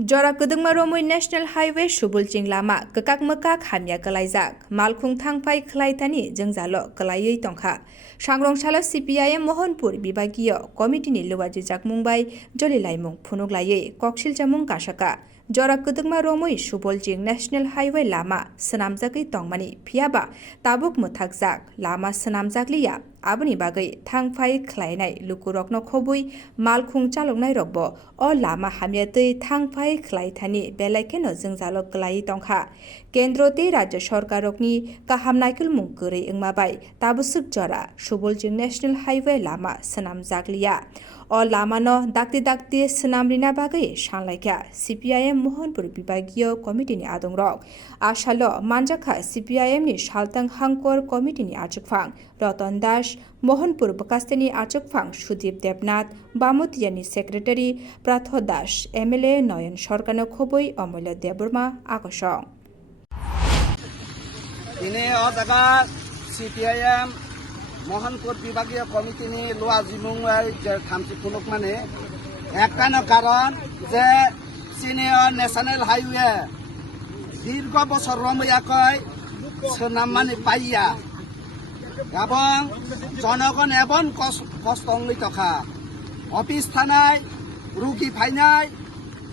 Jora Kudungma Romui National Highway Subulching Lama Kekak Mekak Hamya Kelaijak Malkhung Thangpai Kelaitani Jengjalo Kelayui Tongkha Sangrong Shala CPIM Mohanpur Bibagiyo Komitini Luwajijak Mumbai Joli Laimung Phunuk Layui Koksil Jamung Kasaka Jora Kudungma Romui Subulching National Highway Lama Senamjaki Tongmani Phiaba Tabuk Muthakjak Lama Senamjakliya Aboni bagai thangphai khlainai lukurokno khobui malkhung chaloknai rokbo o lama hamyatui thangphai khlaithani belaikeno jengjalo klai tongkha kendro te rajya sarkarokni kahamnaikul mungkuri ingmabai tabusuk jora subuljing national highway lama senamjakliya o lamano dakti senamrina bagai sanlaikya CPIM Mohanpur Bibagiyo Komitini adongrok ashalo manjakha CPIM ni saltang hangkor komitini achukphang Ratan Das Mohanpur Bakastani Achukphang Sudip Debnath Bamutiani Secretary Pratho Das MLA Noyan Sorkano Khobui Amulya Deburma Akosong Ini otaga CPIM Mohanpur Bibagiyo Komiti ni Lua Zimungwai je Khamsi Punuk mane ekano karon je senior national highway dirgo bosor romoyakoy senamani paiya এবং জনগণ এবং কষ্টংলি তখা office থানায় রুগী ফাইনাই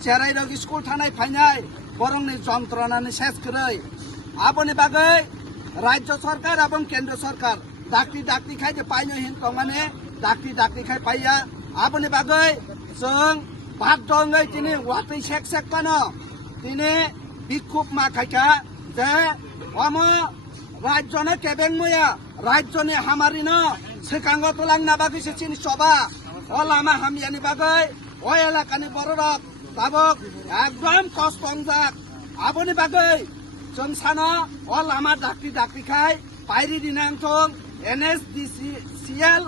চেরাই রোগী school থানায় ফাইনাই বরংনি যন্ত্রণানি শেষ করে আপনি বাগৈ রাজ্য সরকার এবং কেন্দ্র সরকার ডাক্তি খাই যে পাইনো হিন মানে ডাক্তি খাই পাইয়া আপনি বাগৈ जों বাধ্যঙ্গৈ তিনি ওয়াতৈ শেক পানো তিনি বিক্ষোভ মা খাইকা যে অম রাজ্যনে কেবেং ময়া রাজ্যনে হামারিনো সেকাঙ্গ তোলাং না বাগিছে চিনি সবা ও লামা হামিয়ানি বাগৈ ও এলাকানি বড়রক তাবক একদম কষ্টংজাক আপনি বাগৈ जों सानो ও লামা ডাক্তি খাই পাইরি দিনাংথং NSDCL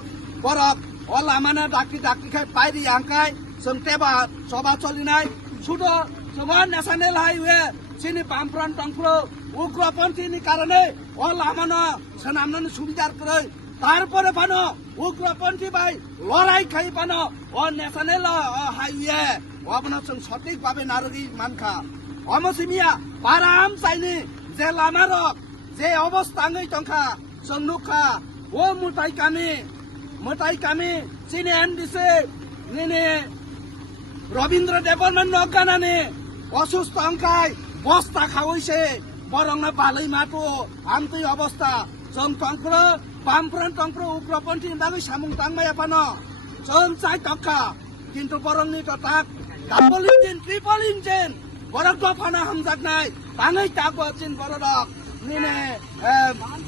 বরক ও লামানা ডাক্তি খাই পাইরি আংকাই जों তেবা সবা চলিনাই শুধু তোমার ন্যাশনাল হাইওয়ে চিনি বামফ্রন টংফ্রো উগ্রপন্থীনি কারণে ও লামানো সেনামনানি সুবিধার করে তারপরে পানো উগ্রপন্থী ভাই লড়াই খাই পানো ও ন্যাশনাল হাইওয়ে অবনা जों সঠিকভাবে নারগী মানখা অমসিমিয়া পারাম চাইনি যে লামারক যে অবস্থাঙ্গই টংখা जों নুখা ও মোটাই কামি চিনি এনডিসি নিনি রবীন্দ্র দেববর্মন নগানানি অসুস্থ অংখাই বস্তা খাওয়াইছে বরং বালাই মাতো আমতই অবস্থা जों টংফ্রো বামফ্রন টংফ্রো উগ্রপন্থী বাগৈ সামুং তাংমায়া পানো जों চাই তখা কিন্তু বরংনি ততাক ডাবল ইঞ্জিন ট্রিপল ইঞ্জিন বরক দফানা হামজাকনাই বাঙাই তাগো চিন বরক নিনে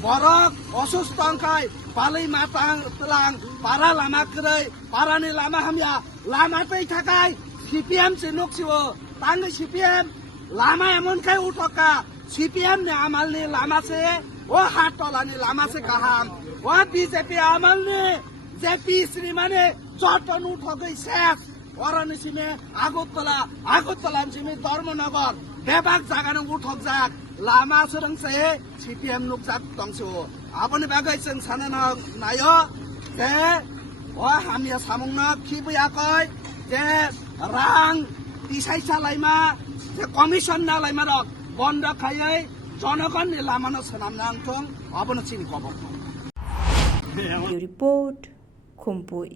বরক অসুস্থ অংখাই বালাই মাতাং তলাং পারা লামা করে পারানি লামা হামিয়া লামাতেই থাকাই CPM চিনুকছিও তাঙ্গি CPM লামা এমনখাই উঠকা CPM নে আমালনি লামাছে ও হাতলানি লামাছে কাহাম ও BJP আমালনি JP শ্রীমানে চটন উঠগৈ শেষ ওরানি সিমে আগরতলা সিমে ধর্মনগর বেবাক জাগানো উঠক যাক লামা সরংছে CPM নুকজাক দংছো আপনি বাগৈ जों সানে নাयो যে ও হামিয়া সামুংনা খিবয়াকই যে রাং তিসাইসা লাইমা যে কমিশন না লাইমা রক বন্ধ খাইयै জনগণনি লামানো সোনামনাংথং অবনো চিনি কব Report Kumpui